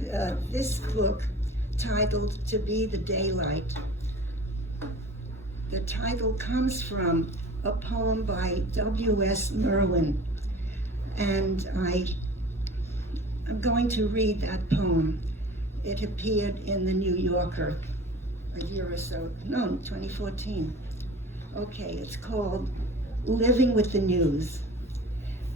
This book, titled To Be the Daylight, the title comes from a poem by W.S. Merwin, and I'm going to read that poem. It appeared in the New Yorker a year or so, no, 2014. Okay, it's called Living with the News.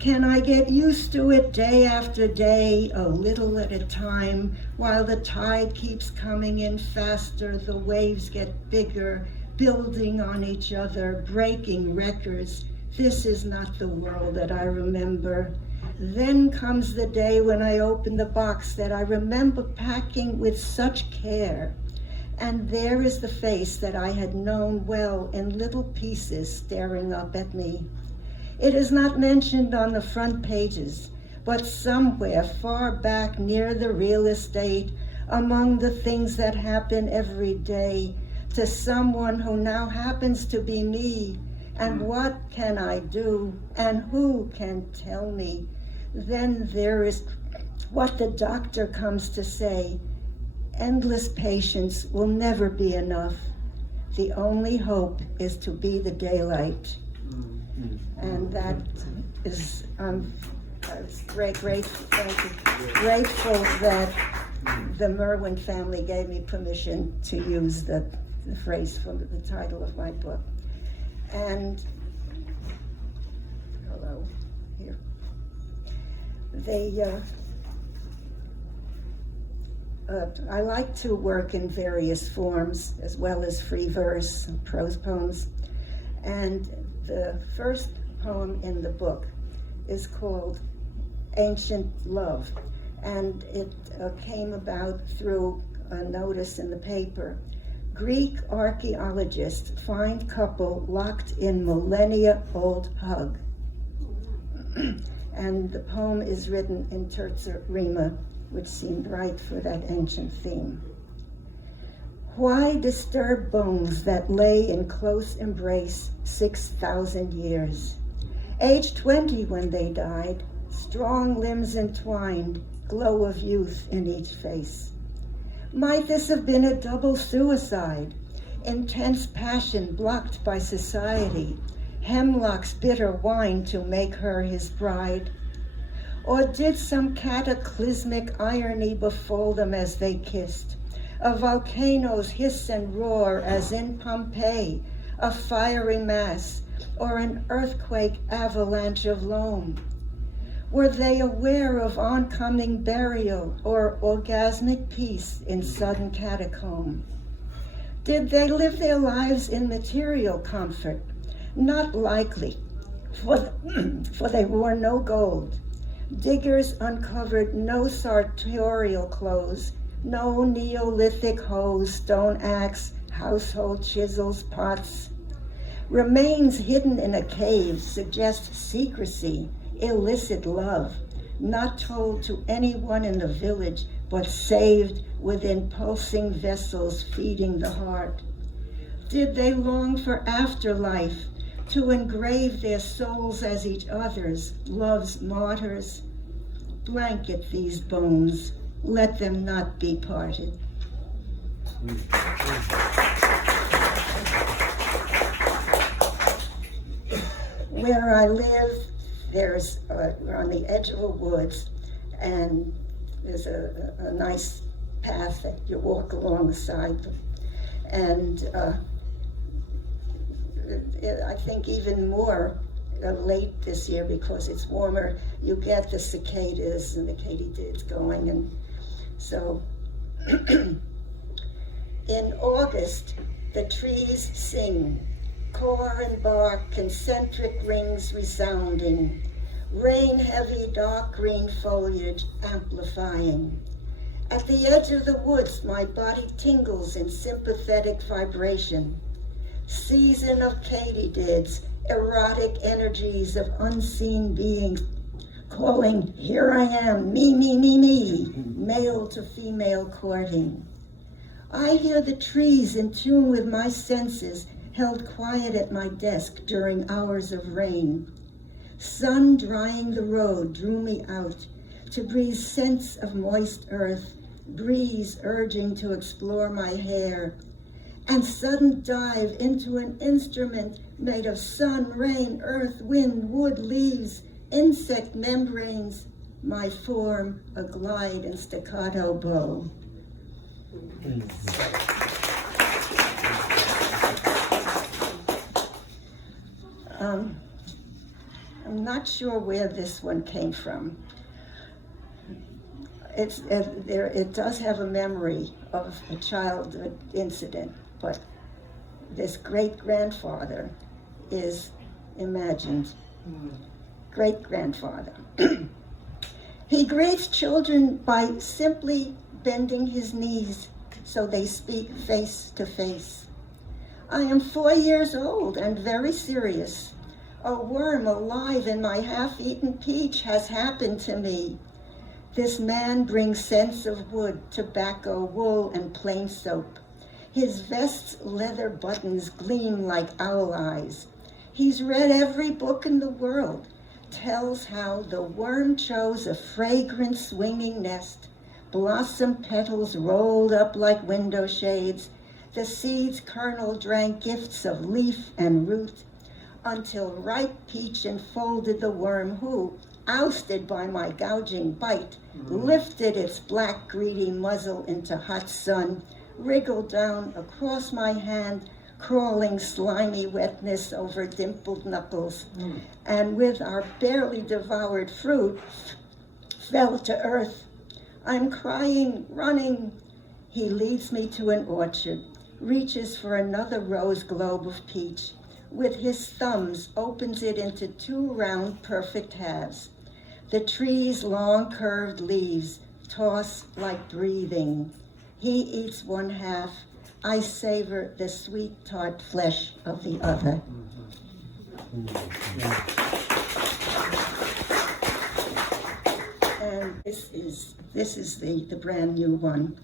Can I get used to it day after day, a little at a time, while the tide keeps coming in faster, the waves get bigger, building on each other, breaking records? This is not the world that I remember. Then comes the day when I open the box that I remember packing with such care, and there is the face that I had known well in little pieces staring up at me. It is not mentioned on the front pages, but somewhere far back near the real estate, among the things that happen every day to someone who now happens to be me. And what can I do? And who can tell me? Then there is what the doctor comes to say. Endless patience will never be enough. The only hope is to be the daylight. And that is, grateful that the Merwin family gave me permission to use the phrase from the title of my book. And, hello, here. I like to work in various forms, as well as free verse and prose poems. And the first poem in the book is called Ancient Love, and it came about through a notice in the paper. Greek archaeologists find couple locked in millennia-old hug. And the poem is written in terza rima, which seemed right for that ancient theme. Why disturb bones that lay in close embrace 6,000 years? Age 20 when they died, strong limbs entwined, glow of youth in each face. Might this have been a double suicide? Intense passion blocked by society, hemlock's bitter wine to make her his bride? Or did some cataclysmic irony befall them as they kissed? A volcano's hiss and roar as in Pompeii, a fiery mass, or an earthquake avalanche of loam? Were they aware of oncoming burial or orgasmic peace in sudden catacomb? Did they live their lives in material comfort? Not likely, for they wore no gold. Diggers uncovered no sartorial clothes, no Neolithic hoes, stone axe, household chisels, pots. Remains hidden in a cave suggest secrecy, illicit love, not told to anyone in the village, but saved within pulsing vessels feeding the heart. Did they long for afterlife, to engrave their souls as each other's, love's martyrs? Blanket these bones, let them not be parted. Where I live, we're on the edge of the woods, and there's a nice path that you walk along the side. And I think even more late this year, because it's warmer, you get the cicadas and the katydids going. And so in August, the trees sing, core and bark, concentric rings resounding, rain-heavy dark green foliage amplifying. At the edge of the woods, my body tingles in sympathetic vibration. Season of katydids, erotic energies of unseen beings calling, here I am, me, me, me, me, male to female courting. I hear the trees in tune with my senses, held quiet at my desk during hours of rain. Sun drying the road drew me out to breathe scents of moist earth, breeze urging to explore my hair, and sudden dive into an instrument made of sun, rain, earth, wind, wood, leaves, insect membranes, my form a glide in staccato bow. I'm not sure where this one came from. It does have a memory of a childhood incident, but this great-grandfather is imagined. Great-grandfather. He greets children by simply bending his knees so they speak face to face. I am 4 years old and very serious. A worm alive in my half-eaten peach has happened to me. This man brings scents of wood, tobacco, wool, and plain soap. His vest's leather buttons gleam like owl eyes. He's read every book in the world, tells how the worm chose a fragrant swinging nest, blossom petals rolled up like window shades, the seed's kernel drank gifts of leaf and root, until ripe peach enfolded the worm who, ousted by my gouging bite, lifted its black greedy muzzle into hot sun, wriggled down across my hand, crawling slimy wetness over dimpled knuckles, and with our barely devoured fruit, fell to earth. I'm crying, running. He leads me to an orchard, reaches for another rose globe of peach. With his thumbs, opens it into 2 round, perfect halves. The tree's long curved leaves toss like breathing. He eats 1 half. I savor the sweet tart flesh of the other. And this is the brand new one.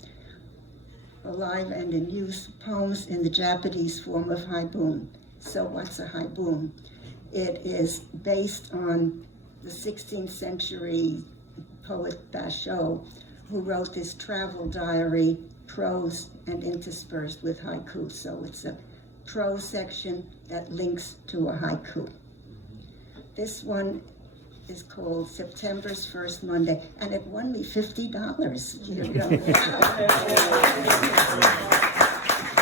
Alive and in use, poems in the Japanese form of haibun. So what's a haibun? It is based on the 16th century poet Basho, who wrote this travel diary, prose and interspersed with haiku. So it's a prose section that links to a haiku. This one is called September's First Monday, and it won me $50.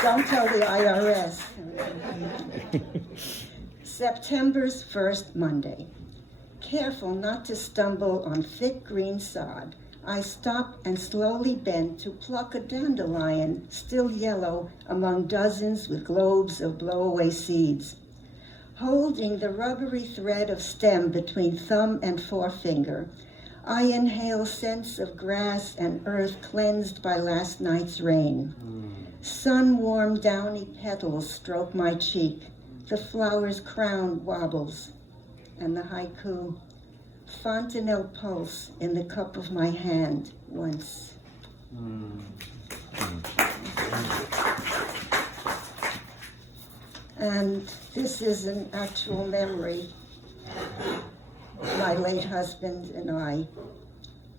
Don't tell the IRS. September's First Monday. Careful not to stumble on thick green sod, I stop and slowly bend to pluck a dandelion, still yellow, among dozens with globes of blow-away seeds. Holding the rubbery thread of stem between thumb and forefinger, I inhale scents of grass and earth cleansed by last night's rain. Sun-warmed downy petals stroke my cheek, the flower's crown wobbles, and the haiku, fontanelle pulse in the cup of my hand once. And this is an actual memory of my late husband and I.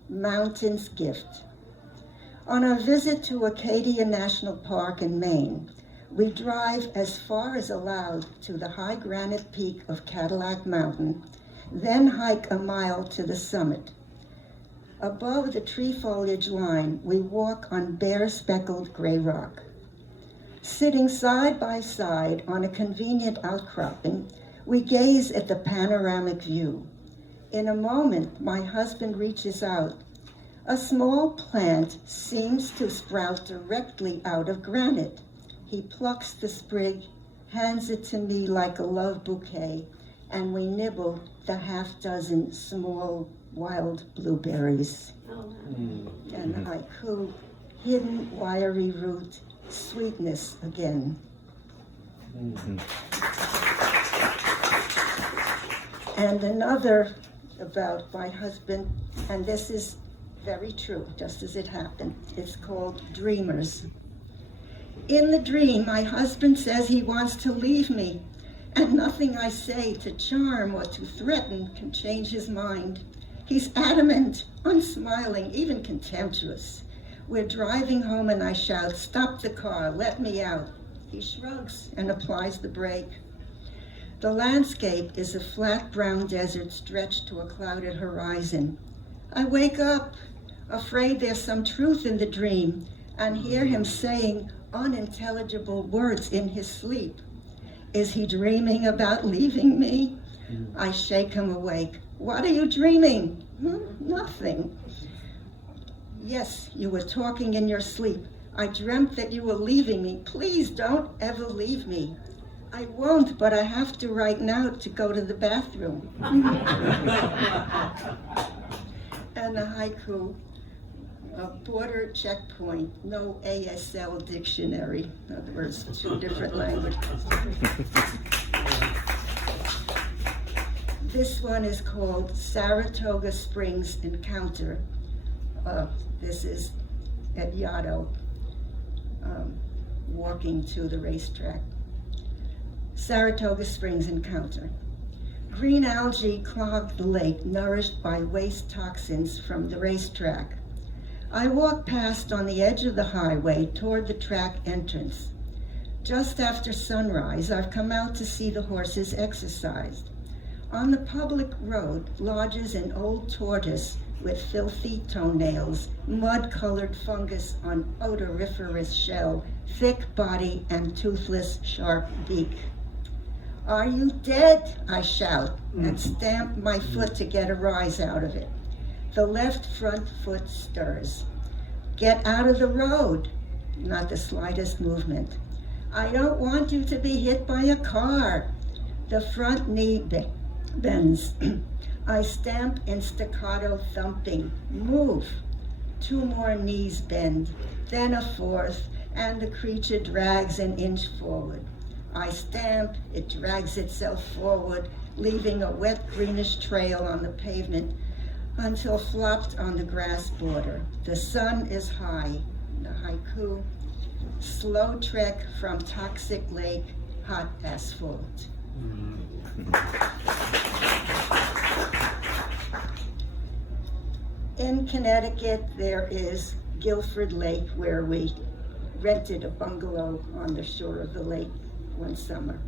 Mountain's Gift. On a visit to Acadia National Park in Maine, we drive as far as allowed to the high granite peak of Cadillac Mountain, then hike a mile to the summit. Above the tree foliage line, we walk on bare speckled gray rock. Sitting side by side on a convenient outcropping, we gaze at the panoramic view. In a moment, my husband reaches out. A small plant seems to sprout directly out of granite. He plucks the sprig, hands it to me like a love bouquet, and we nibble the half-dozen small wild blueberries. And the haiku, hidden wiry root, sweetness again. And another about my husband, and this is very true, just as it happened. It's called Dreamers. In the dream, my husband says he wants to leave me, and nothing I say to charm or to threaten can change his mind. He's adamant, unsmiling, even contemptuous. We're driving home and I shout, "Stop the car, let me out." He shrugs and applies the brake. The landscape is a flat brown desert stretched to a clouded horizon. I wake up, afraid there's some truth in the dream, and hear him saying unintelligible words in his sleep. Is he dreaming about leaving me? I shake him awake. What are you dreaming? Nothing. Yes, you were talking in your sleep. I dreamt that you were leaving me. Please don't ever leave me. I won't, but I have to right now to go to the bathroom. And a haiku, a border checkpoint, no ASL dictionary. In other words, two different languages. This one is called Saratoga Springs Encounter. This is at Yaddo, walking to the racetrack. Saratoga Springs Encounter. Green algae clogged the lake, nourished by waste toxins from the racetrack. I walk past on the edge of the highway toward the track entrance. Just after sunrise, I've come out to see the horses exercised. On the public road lodges an old tortoise with filthy toenails, mud-colored fungus on odoriferous shell, thick body, and toothless, sharp beak. "Are you dead?" I shout, and stamp my foot to get a rise out of it. The left front foot stirs. "Get out of the road." Not the slightest movement. "I don't want you to be hit by a car." The front knee bends. I stamp in staccato thumping. "Move." 2 more knees bend, then a 4th, and the creature drags an inch forward. I stamp, it drags itself forward, leaving a wet greenish trail on the pavement until flopped on the grass border. The sun is high. The haiku, slow trek from toxic lake, hot asphalt. In Connecticut, there is Guilford Lake, where we rented a bungalow on the shore of the lake one summer.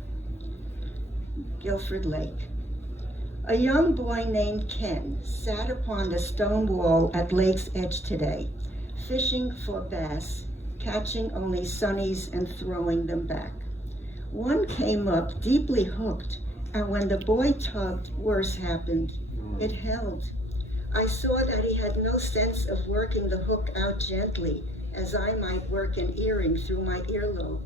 Guilford Lake. A young boy named Ken sat upon the stone wall at lake's edge today, fishing for bass, catching only sunnies and throwing them back. One came up deeply hooked, and when the boy tugged, worse happened. It held. I saw that he had no sense of working the hook out gently, as I might work an earring through my earlobe,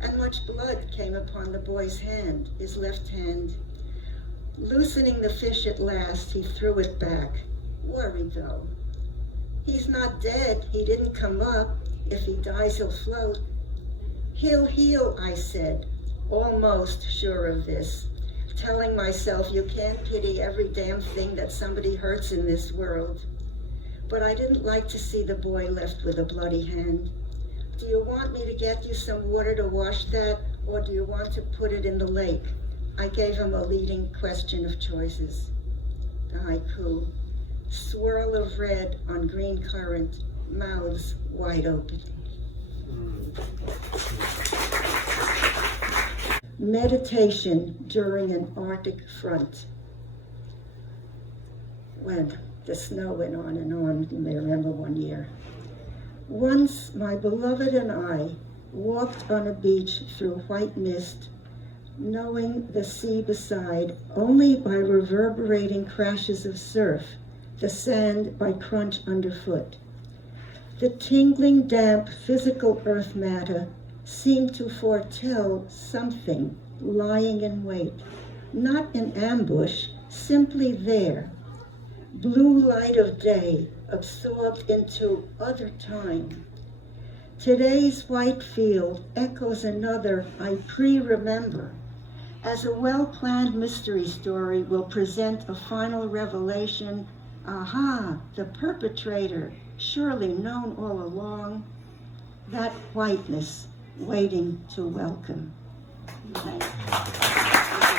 and much blood came upon the boy's hand, his left hand. Loosening the fish at last, he threw it back, worried though. "He's not dead, he didn't come up. If he dies, he'll float." "He'll heal," I said, almost sure of this, telling myself you can't pity every damn thing that somebody hurts in this world. But I didn't like to see the boy left with a bloody hand. "Do you want me to get you some water to wash that, or do you want to put it in the lake?" I gave him a leading question of choices. The haiku, swirl of red on green current, mouths wide open. Meditation during an Arctic front. When the snow went on, you may remember one year. Once my beloved and I walked on a beach through white mist, knowing the sea beside only by reverberating crashes of surf, the sand by crunch underfoot. The tingling, damp, physical earth matter seemed to foretell something lying in wait, not in ambush, simply there. Blue light of day absorbed into other time. Today's white field echoes another I pre-remember, as a well-planned mystery story will present a final revelation. Aha, the perpetrator, surely known all along. That whiteness waiting to welcome. Thank you.